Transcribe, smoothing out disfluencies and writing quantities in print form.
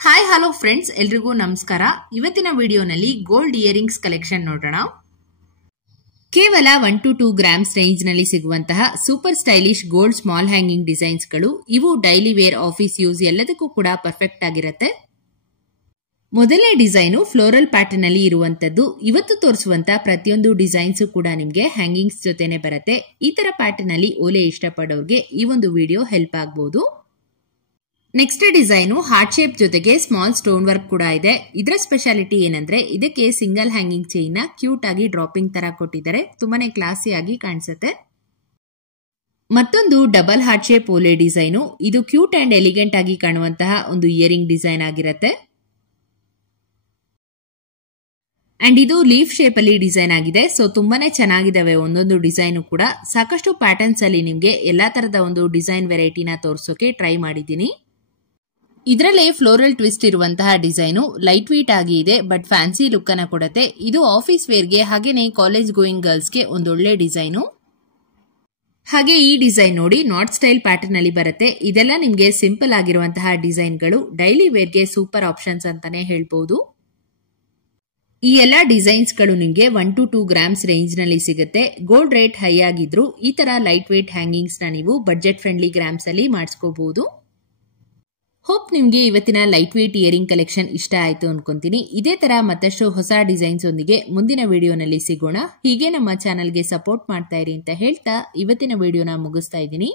Hi hello friends, ಎಲ್ರಿಗೂ ನಮಸ್ಕಾರ. ಇವತ್ತಿನ ವಿಡಿಯೋನಲ್ಲಿ ಗೋಲ್ಡ್ ಇಯರಿಂಗ್ಸ್ ಕಲೆಕ್ಷನ್ ನೋಡೋಣ. ಕೇವಲ 1 to 2 ಗ್ರಾಮ್ಸ್ ರೇಂಜ್ ನಲ್ಲಿ ಸಿಗುವಂತಹ super stylish gold small hanging designs ಗಳು. ಇವು ಡೈಲಿ ವೇರ್, ಆಫೀಸ್ ಯೂಸ್ ಎಲ್ಲದಕ್ಕೂ ಕೂಡ ಪರ್ಫೆಕ್ಟ್ ಆಗಿರುತ್ತೆ. ಮೊದಲನೇ ಡಿಸೈನು ಫ್ಲೋರಲ್ ಪ್ಯಾಟರ್ನ್ ಅಲ್ಲಿ ಇರುವಂತದ್ದು. ಇವತ್ತು ತೋರಿಸುವಂತ ಪ್ರತಿಯೊಂದು ಡಿಸೈನ್ಸ್ ಕೂಡ ನಿಮಗೆ ಹ್ಯಾಂಗಿಂಗ್ಸ್ ಜೊತೆನೆ ಬರುತ್ತೆ. ಈ ತರ ಪ್ಯಾಟರ್ನ್ ಅಲ್ಲಿ ಓಲೆ ಇಷ್ಟಪಡೋರಿಗೆ ಈ ಒಂದು ವಿಡಿಯೋ ಹೆಲ್ಪ್ ಆಗಬಹುದು. ನೆಕ್ಸ್ಟ್ ಡಿಸೈನು ಹಾರ್ಟ್ ಶೇಪ್ ಜೊತೆಗೆ ಸ್ಮಾಲ್ ಸ್ಟೋನ್ ವರ್ಕ್ ಕೂಡ ಇದೆ. ಇದರ ಸ್ಪೆಷಾಲಿಟಿ ಏನಂದ್ರೆ ಇದಕ್ಕೆ ಸಿಂಗಲ್ ಹ್ಯಾಂಗಿಂಗ್ ಚೈನ್ ಕ್ಯೂಟ್ ಆಗಿ ಡ್ರಾಪಿಂಗ್ ತರ ಕೊಟ್ಟಿದ್ದಾರೆ. ತುಂಬಾನೇ ಕ್ಲಾಸಿ ಆಗಿ ಕಾಣಿಸುತ್ತೆ. ಮತ್ತೊಂದು ಡಬಲ್ ಹಾರ್ಟ್ ಶೇಪ್ ಓಲೆ ಡಿಸೈನು. ಇದು ಕ್ಯೂಟ್ ಅಂಡ್ ಎಲಿಗೆಂಟ್ ಆಗಿ ಕಾಣುವಂತಹ ಒಂದು ಇಯರಿಂಗ್ ಡಿಸೈನ್ ಆಗಿರುತ್ತೆ. ಅಂಡ್ ಇದು ಲೀಫ್ ಶೇಪ್ ಅಲ್ಲಿ ಡಿಸೈನ್ ಆಗಿದೆ. ಸೊ ತುಂಬಾನೇ ಚೆನ್ನಾಗಿದಾವೆ ಒಂದೊಂದು ಡಿಸೈನು ಕೂಡ. ಸಾಕಷ್ಟು ಪ್ಯಾಟರ್ನ್ಸ್ ಅಲ್ಲಿ ನಿಮ್ಗೆ ಎಲ್ಲಾ ತರದ ಒಂದು ಡಿಸೈನ್ ವೆರೈಟಿನ ತೋರಿಸೋಕೆ ಟ್ರೈ ಮಾಡಿದ್ದೀನಿ. ಇದರಲ್ಲೇ ಫ್ಲೋರಲ್ ಟ್ವಿಸ್ಟ್ ಇರುವಂತಹ ಡಿಸೈನು ಲೈಟ್ ವೇಟ್ ಆಗಿ ಇದೆ, ಬಟ್ ಫ್ಯಾನ್ಸಿ ಲುಕ್ ಅನ್ನ ಕೊಡುತ್ತೆ. ಇದು ಆಫೀಸ್ ವೇರ್ಗೆ ಹಾಗೇನೆ ಕಾಲೇಜ್ ಗೋಯಿಂಗ್ ಗರ್ಲ್ಸ್ಗೆ ಒಂದೊಳ್ಳೆ ಡಿಸೈನು. ಹಾಗೆ ಈ ಡಿಸೈನ್ ನೋಡಿ ನಾಟ್ ಸ್ಟೈಲ್ ಪ್ಯಾಟರ್ನ್ ಅಲ್ಲಿ ಬರುತ್ತೆ. ಇದೆಲ್ಲ ನಿಮ್ಗೆ ಸಿಂಪಲ್ ಆಗಿರುವಂತಹ ಡಿಸೈನ್ಗಳು. ಡೈಲಿ ವೇರ್ಗೆ ಸೂಪರ್ ಆಪ್ಷನ್ಸ್ ಅಂತಾನೆ ಹೇಳ್ಬಹುದು. ಈ ಎಲ್ಲಾ ಡಿಸೈನ್ಸ್ ಗಳು ನಿಮ್ಗೆ 1 to 2 ಗ್ರಾಮ್ಸ್ ರೇಂಜ್ ನಲ್ಲಿ ಸಿಗುತ್ತೆ. ಗೋಲ್ಡ್ ರೇಟ್ ಹೈ ಆಗಿದ್ರು ಈ ತರ ಲೈಟ್ ವೇಟ್ ಹ್ಯಾಂಗಿಂಗ್ಸ್ ನ ನೀವು ಬಜೆಟ್ ಫ್ರೆಂಡ್ಲಿ ಗ್ರಾಮ್ಸ್ ಅಲ್ಲಿ ಮಾಡಿಸ್ಕೋಬಹುದು. ಹೋಪ್ ನಿಮ್ಗೆ ಇವತ್ತಿನ ಲೈಟ್ ವೇಟ್ ಇಯರಿಂಗ್ ಕಲೆಕ್ಷನ್ ಇಷ್ಟ ಆಯ್ತು ಅನ್ಕೊಂತೀನಿ. ಇದೇ ತರ ಮತ್ತಷ್ಟು ಹೊಸ ಡಿಸೈನ್ಸ್ ಒಂದಿಗೆ ಮುಂದಿನ ವಿಡಿಯೋನಲ್ಲಿ ಸಿಗೋಣ. ಹೀಗೆ ನಮ್ಮ ಚಾನೆಲ್ಗೆ ಸಪೋರ್ಟ್ ಮಾಡ್ತಾ ಇರಿ ಅಂತ ಹೇಳ್ತಾ ಇವತ್ತಿನ ವಿಡಿಯೋನ ಮುಗಿಸ್ತಾ ಇದ್ದೀನಿ.